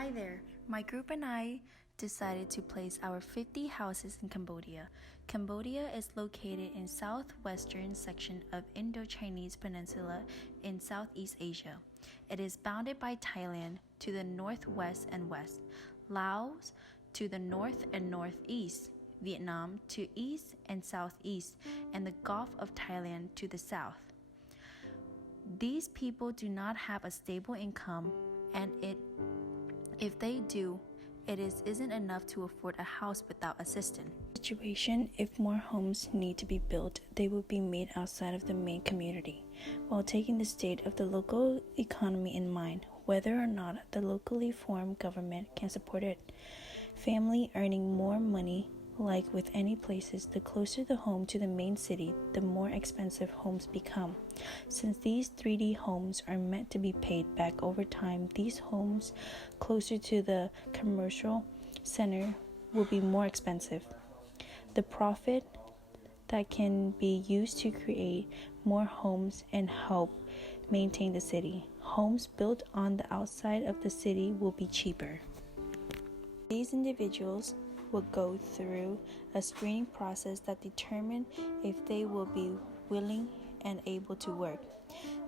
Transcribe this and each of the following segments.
Hi there. My group and I decided to place our 50 houses in Cambodia. Cambodia is located in southwestern section of Indo-Chinese Peninsula in Southeast Asia. It is bounded by Thailand to the northwest and west, Laos to the north and northeast, Vietnam to east and southeast, and the Gulf of Thailand to the south. These people do not have a stable income, and if they do, it isn't enough to afford a house without assistance. If more homes need to be built, they will be made outside of the main community, while taking the state of the local economy in mind, whether or not the locally formed government can support it. Family earning more money, like with any places, the closer the home to the main city, the more expensive homes become. Since these 3D homes are meant to be paid back over time, these homes closer to the commercial center will be more expensive. The profit that can be used to create more homes and help maintain the city. Homes built on the outside of the city will be cheaper. These individuals will go through a screening process that determines if they will be willing and able to work.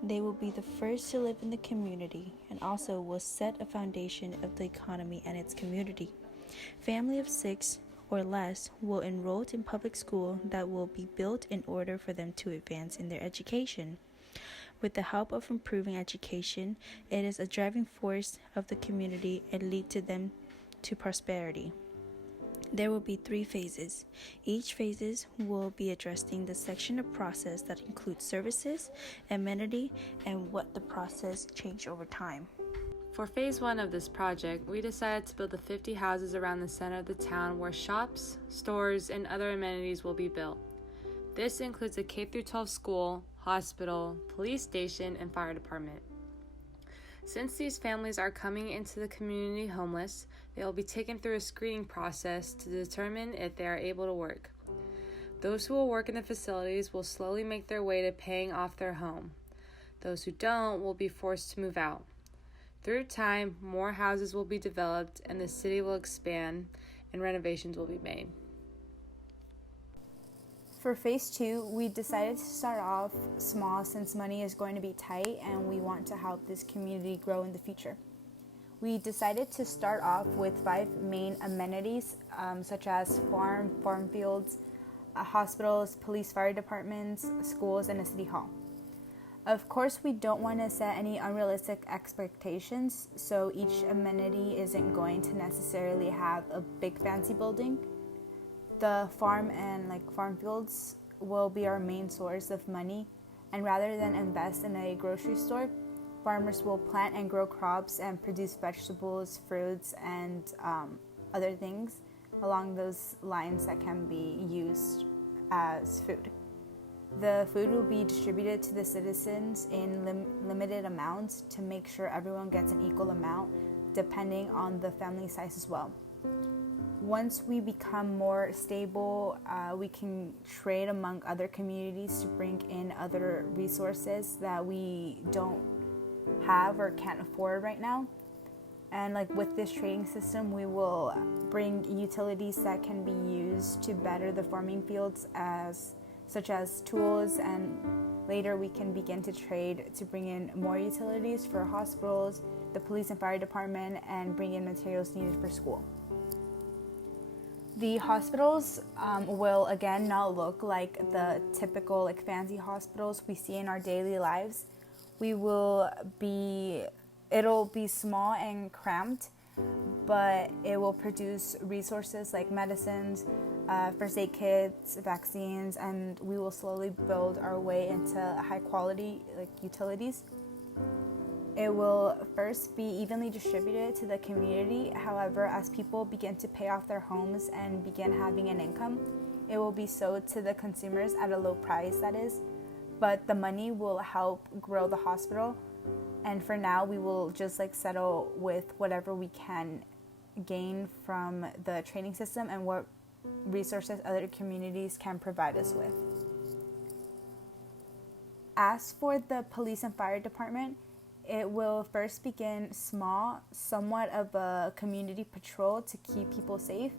They will be the first to live in the community and also will set a foundation of the economy and its community. Family of 6 or less will enroll in public school that will be built in order for them to advance in their education. With the help of improving education, it is a driving force of the community and lead to them to prosperity. There will be 3 phases. Each phases will be addressing the section of process that includes services, amenity, and what the process changed over time. For phase 1 of this project, we decided to build the 50 houses around the center of the town where shops, stores, and other amenities will be built. This includes a K-12 school, hospital, police station, and fire department. Since these families are coming into the community homeless, they will be taken through a screening process to determine if they are able to work. Those who will work in the facilities will slowly make their way to paying off their home. Those who don't will be forced to move out. Through time, more houses will be developed and the city will expand and renovations will be made. For phase 2, we decided to start off small since money is going to be tight and we want to help this community grow in the future. We decided to start off with 5 main amenities such as farm fields, hospitals, police, fire departments, schools, and a city hall. Of course, we don't want to set any unrealistic expectations, so each amenity isn't going to necessarily have a big fancy building. The farm and farm fields will be our main source of money, and rather than invest in a grocery store, farmers will plant and grow crops and produce vegetables, fruits, and other things along those lines that can be used as food. The food will be distributed to the citizens in limited amounts to make sure everyone gets an equal amount depending on the family size as well. Once we become more stable, we can trade among other communities to bring in other resources that we don't have or can't afford right now. And with this trading system, we will bring utilities that can be used to better the farming fields such as tools, and later we can begin to trade to bring in more utilities for hospitals, the police and fire department, and bring in materials needed for school. The hospitals will again not look like the typical fancy hospitals we see in our daily lives. It'll be small and cramped, but it will produce resources like medicines, first aid kits, vaccines, and we will slowly build our way into high quality utilities. It will first be evenly distributed to the community. However, as people begin to pay off their homes and begin having an income, it will be sold to the consumers at a low price, that is. But the money will help grow the hospital. And for now, we will just settle with whatever we can gain from the training system and what resources other communities can provide us with. As for the police and fire department, It will first begin small, somewhat of a community patrol to keep people safe.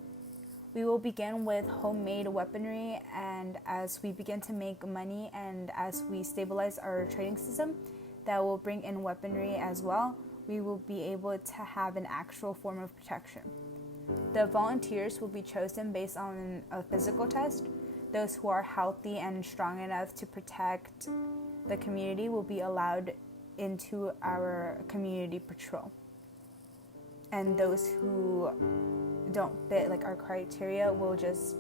We will begin with homemade weaponry, and as we begin to make money and as we stabilize our trading system that will bring in weaponry as well, we will be able to have an actual form of protection. The volunteers will be chosen based on a physical test. Those who are healthy and strong enough to protect the community will be allowed into our community patrol. And those who don't fit like our criteria will just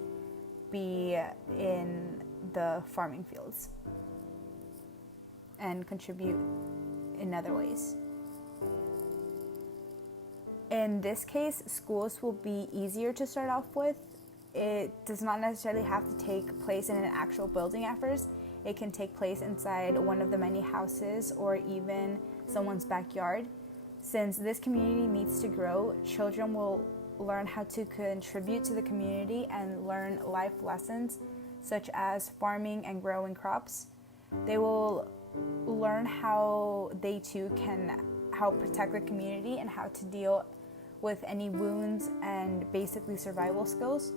be in the farming fields and contribute in other ways. In this case, schools will be easier to start off with. It does not necessarily have to take place in an actual building at first. It can take place inside one of the many houses or even someone's backyard. Since this community needs to grow, children will learn how to contribute to the community and learn life lessons such as farming and growing crops. They will learn how they too can help protect the community and how to deal with any wounds and basically survival skills.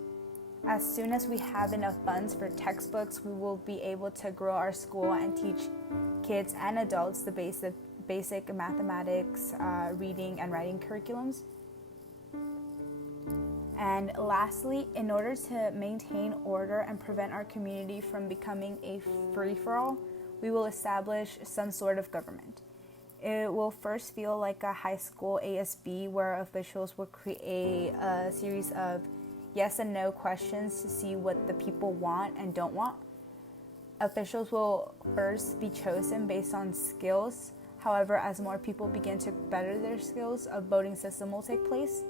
As soon as we have enough funds for textbooks, we will be able to grow our school and teach kids and adults the basic mathematics, reading and writing curriculums. And lastly, in order to maintain order and prevent our community from becoming a free-for-all, we will establish some sort of government. It will first feel like a high school ASB where officials will create a series of yes and no questions to see what the people want and don't want. Officials will first be chosen based on skills. However, as more people begin to better their skills, a voting system will take place.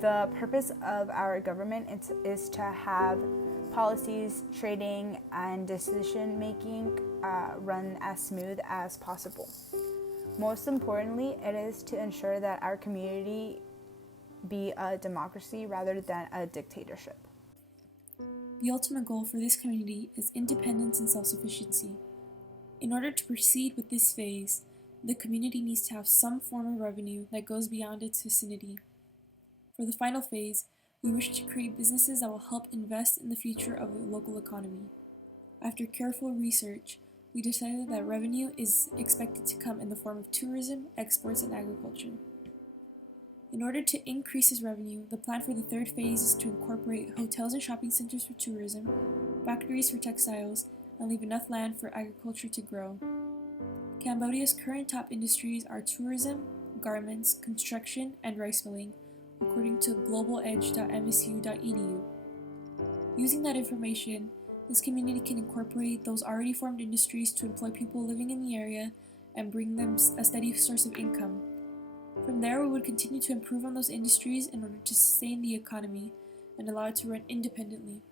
The purpose of our government is to have policies, trading, and decision-making run as smooth as possible. Most importantly, it is to ensure that our community be a democracy rather than a dictatorship. The ultimate goal for this community is independence and self-sufficiency. In order to proceed with this phase, the community needs to have some form of revenue that goes beyond its vicinity. For the final phase, we wish to create businesses that will help invest in the future of the local economy. After careful research, we decided that revenue is expected to come in the form of tourism, exports, and agriculture. In order to increase this revenue, the plan for the third phase is to incorporate hotels and shopping centers for tourism, factories for textiles, and leave enough land for agriculture to grow. Cambodia's current top industries are tourism, garments, construction, and rice milling, according to globaledge.msu.edu. Using that information, this community can incorporate those already formed industries to employ people living in the area and bring them a steady source of income. From there, we would continue to improve on those industries in order to sustain the economy and allow it to run independently.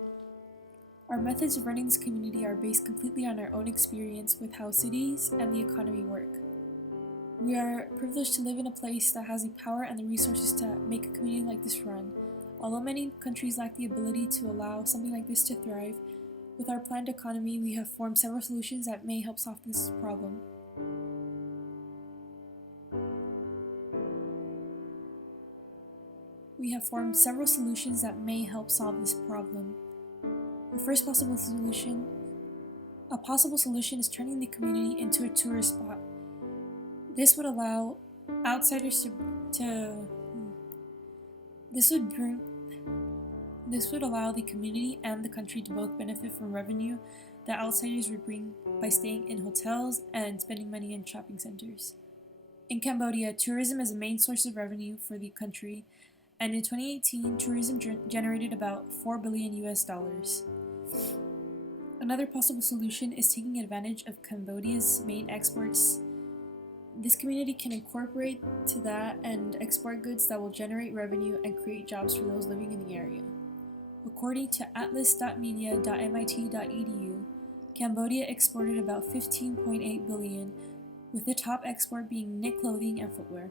Our methods of running this community are based completely on our own experience with how cities and the economy work. We are privileged to live in a place that has the power and the resources to make a community like this run. Although many countries lack the ability to allow something like this to thrive, with our planned economy, we have formed several solutions that may help solve this problem. The first possible solution is turning the community into a tourist spot. This would allow outsiders This would allow the community and the country to both benefit from revenue that outsiders would bring by staying in hotels and spending money in shopping centers. In Cambodia, tourism is a main source of revenue for the country, and in 2018, tourism generated about $4 billion. Another possible solution is taking advantage of Cambodia's main exports. This community can incorporate to that and export goods that will generate revenue and create jobs for those living in the area. According to atlas.media.mit.edu, Cambodia exported about $15.8 billion, with the top export being knit clothing and footwear.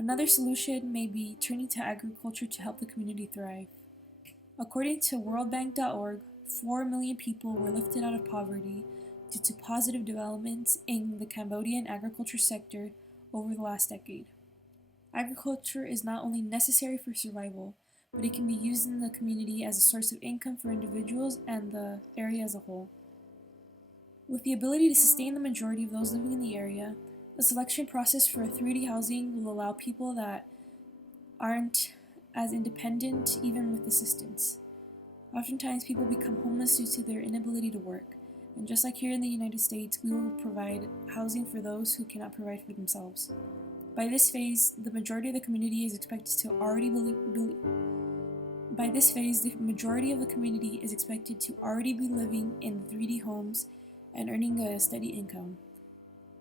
Another solution may be turning to agriculture to help the community thrive. According to worldbank.org, 4 million people were lifted out of poverty due to positive developments in the Cambodian agriculture sector over the last decade. Agriculture is not only necessary for survival, but it can be used in the community as a source of income for individuals and the area as a whole. With the ability to sustain the majority of those living in the area, the selection process for 3D housing will allow people that aren't as independent even with assistance. Oftentimes, people become homeless due to their inability to work, and just like here in the United States, we will provide housing for those who cannot provide for themselves. By this phase, the majority of the community is expected to already be living in 3D homes and earning a steady income.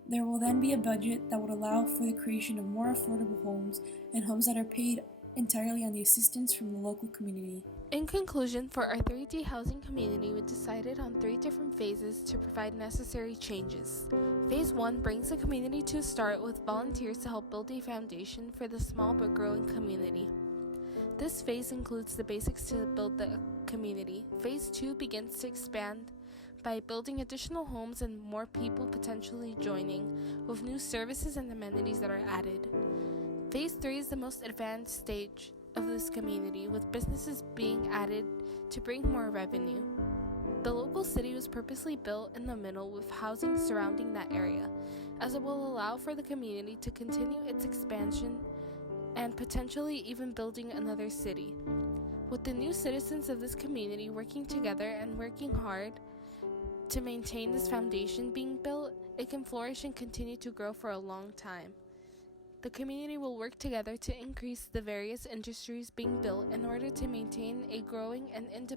There will then be a budget that would allow for the creation of more affordable homes and homes that are paid entirely on the assistance from the local community. In conclusion, for our 3D housing community, we decided on 3 different phases to provide necessary changes. Phase 1 brings the community to a start with volunteers to help build a foundation for the small but growing community. This phase includes the basics to build the community. Phase 2 begins to expand by building additional homes and more people potentially joining, with new services and amenities that are added. Phase 3 is the most advanced stage of this community, with businesses being added to bring more revenue. The local city was purposely built in the middle with housing surrounding that area, as it will allow for the community to continue its expansion and potentially even building another city. With the new citizens of this community working together and working hard to maintain this foundation being built, it can flourish and continue to grow for a long time. The community will work together to increase the various industries being built in order to maintain a growing and independent